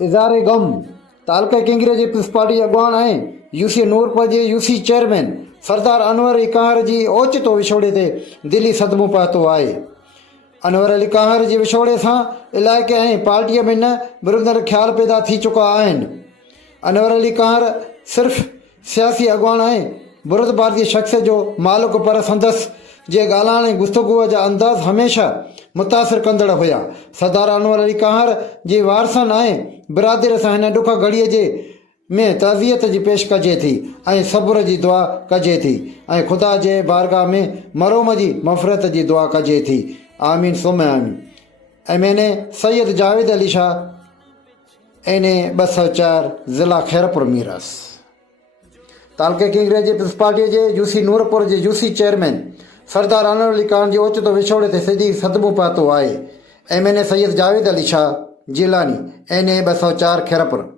इज़हार गम तालका केंगरे जे पीपल्स पार्टी अॻवान ऐं यूसी नूरपुर जे यूसी चेयरमैन सरदार अनवर अली काहर जी ओचितो विछोड़े ते दिली सदमो पातो आहे। अनवर अली काहर जे विछोड़े सां इलाइक़े ऐं पार्टीअ में न विरंदड़ ख़्याल पैदा थी चुका आहिनि। अनवर अली काहर सिर्फ़ सियासी अॻवान ऐं बुरदबार शख़्स जो मालिक पर संदसि जे ॻाल्हाइण ऐं गुफ़्तगूअ जा अंदाज़ हमेशह मुतासिर कंदड़ हुआ। सरदार अनवर अली काहर जे वारसनि ऐं बिरादर सां हिन ॾुख घड़ीअ जे में तज़ियत जी पेश कजे थी ऐं सब्र जी दुआ कजे थी ऐं ख़ुदा जे बारगाह में मरोम जी मफ़रत जी दुआ कजे थी। आमीन सुम आमीन। MNA सैयद जावेद अली शाह NA 204 ज़िला खैरपुर मीरस। तालके केंगरे जे पीपल्स पार्टीअ जे यूसी नूरपुर जे यूसी चेयरमैन सरदार अनवर अली काहर जे ओचितो विछोड़े ते सिधी सदमो पातो आहे। MNA सैयद जावेद अली शाह जिलानी NA 204 खैरपुर।